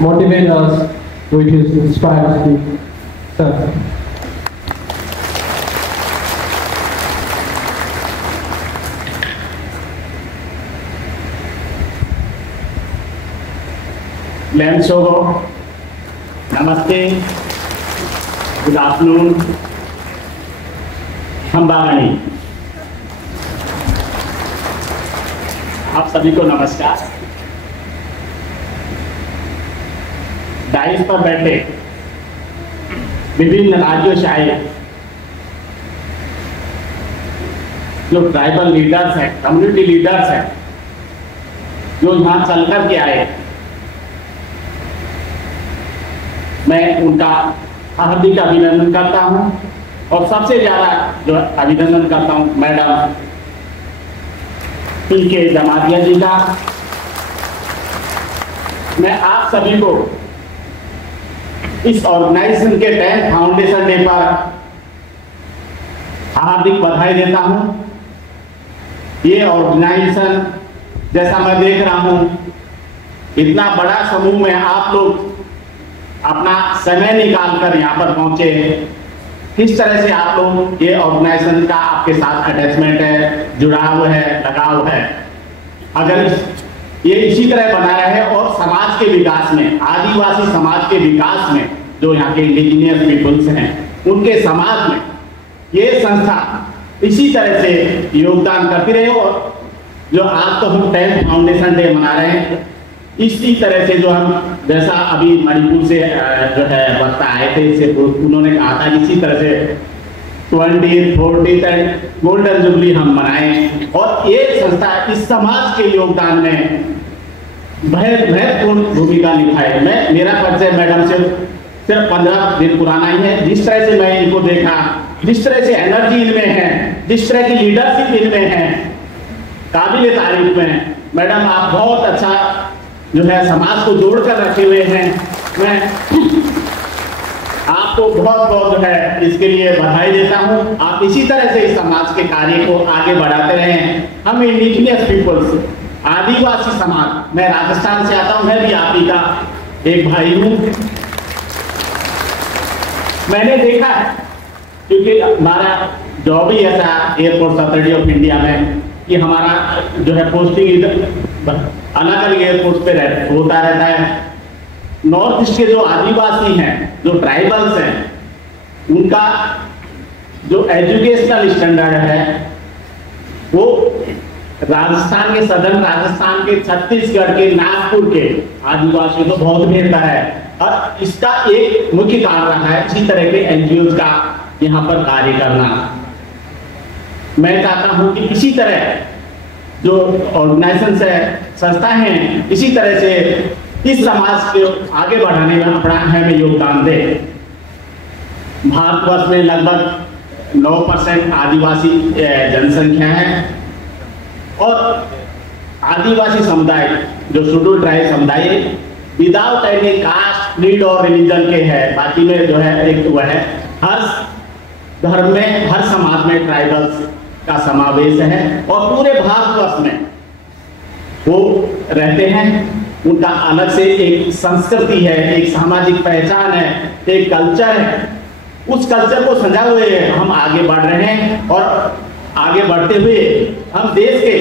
motivate us with his inspired speech. Sir. Lemsogo, Namaste, good afternoon, Hambagani. आप सभी को नमस्कार। डाइस पर बैठे विभिन्न राज्यों से आए जो ट्राइबल लीडर्स हैं, कम्युनिटी लीडर्स हैं, जो यहाँ चल कर के आए, मैं उनका हार्दिक अभिनंदन करता हूं और सबसे ज्यादा जो अभिनंदन करता हूं मैडम पीके जमातिया जी का। मैं आप सभी को इस ऑर्गेनाइजेशन के 10th फाउंडेशन डे पर हार्दिक बधाई देता हूं। ये ऑर्गेनाइजेशन जैसा मैं देख रहा हूं, इतना बड़ा समूह में आप लोग अपना समय निकालकर यहाँ पर पहुंचे हैं। किस तरह से आप लोग ये ऑर्गेनाइजेशन का आपके साथ अटैचमेंट है, जुड़ाव है, लगाव है। अगर ये इसी तरह बना रहे और समाज के विकास में, आदिवासी समाज के विकास में, जो यहाँ के इंडिजिनियस पीपुल्स हैं उनके समाज में ये संस्था इसी तरह से योगदान करती रहे। और जो आज तो हम 10th फाउंडेशन डे मना रहे हैं, इसी तरह से जो हम, जैसा अभी मणिपुर से जो है वक्ता आए थे, इससे उन्होंने कहा था इसी तरह से 20th 40th गोल्डन जुबली हम मनाएं और ये संस्था इस समाज के योगदान में महत्वपूर्ण भूमिका निभाए। मेरा परिचय मैडम से सिर्फ 15 दिन पुराना ही है। जिस तरह से मैं इनको देखा, जिस तरह से एनर्जी इनमें है, जिस तरह की लीडरशिप इनमें है, काबिल तारीफ में। मैडम आप बहुत अच्छा जो है समाज को जोड़कर रखे हुए हैं। मैं आपको बहुत बहुत जो है इसके लिए बधाई देता हूं। आप इसी तरह से इस समाज के कार्य को आगे बढ़ाते रहें। हम इंडिजिनियस पीपल्स, आदिवासी समाज, मैं राजस्थान से आता हूं, मैं भी आप ही का एक भाई हूं। मैंने देखा है, क्योंकि हमारा जॉब ही ऐसा एयरपोर्ट अथॉरिटी ऑफ इंडिया में कि हमारा जो है पोस्टिंग इधर अलग अलग एयरपोर्ट पे होता रहता है। नॉर्थ ईस्ट के जो आदिवासी हैं, जो ट्राइबल्स हैं, उनका जो एजुकेशनल स्टैंडर्ड है वो राजस्थान के, सदर्न राजस्थान के, छत्तीसगढ़ के, नागपुर के आदिवासियों तो बहुत बेहतर है। और इसका एक मुख्य कारण रहा है इसी तरह के एनजीओ का यहाँ पर कार्य करना। मैं चाहता हूं कि इसी तरह जो ऑर्गेनाइजेशन है, संस्था हैं, इसी तरह से इस समाज को आगे बढ़ाने में अपना अहम योगदान दे। भारतवर्ष में लगभग 9% आदिवासी जनसंख्या है और आदिवासी समुदाय, जो शेड्यूल्ड ट्राइब समुदाय, विदाउट एनी कास्ट, क्रीड और रिलीजन के है। बाकी में जो है एक वह है, हर धर्म में, हर समाज में ट्राइबल्स का समावेश है और पूरे भारतवर्ष में वो रहते हैं। उनका अलग से एक संस्कृति है, एक सामाजिक पहचान है, एक कल्चर है। उस कल्चर को सजा हुए हम आगे बढ़ रहे हैं और आगे बढ़ते हुए हम देश के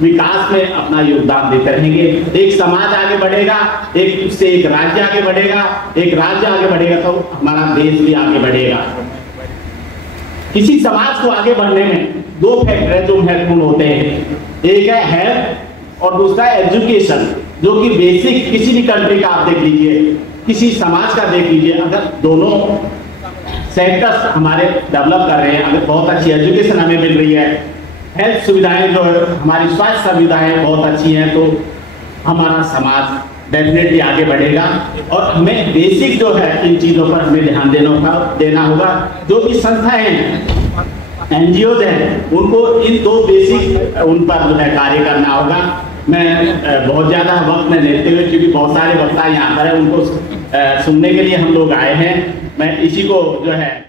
विकास में अपना योगदान देते रहेंगे। एक समाज आगे बढ़ेगा, एक उससे एक राज्य आगे बढ़ेगा, एक राज्य आगे बढ़ेगा तो हमारा देश भी आगे बढ़ेगा। किसी समाज को आगे बढ़ने में 2 फैक्टर जो महत्वपूर्ण होते हैं, एक है हेल्थ और दूसरा एजुकेशन, जो कि बेसिक किसी भी कंट्री का आप देख लीजिए, किसी समाज का देख लीजिए। अगर दोनों सेक्टर्स हमारे डेवलप कर रहे हैं, अगर बहुत अच्छी एजुकेशन हमें मिल रही है, हेल्थ सुविधाएं जो हमारी स्वास्थ्य सुविधाएं बहुत अच्छी हैं, तो हमारा समाज डेफिनेटली आगे बढ़ेगा। और हमें बेसिक जो है इन चीजों पर हमें ध्यान देना होगा। जो भी संस्थाएं, एनजीओ हैं, उनको इन 2 बेसिक उन पर जो है कार्य करना होगा। मैं बहुत ज्यादा वक्त न लेते हुए, क्योंकि बहुत सारे वक्ता यहाँ पर है, उनको सुनने के लिए हम लोग आए हैं, मैं इसी को जो है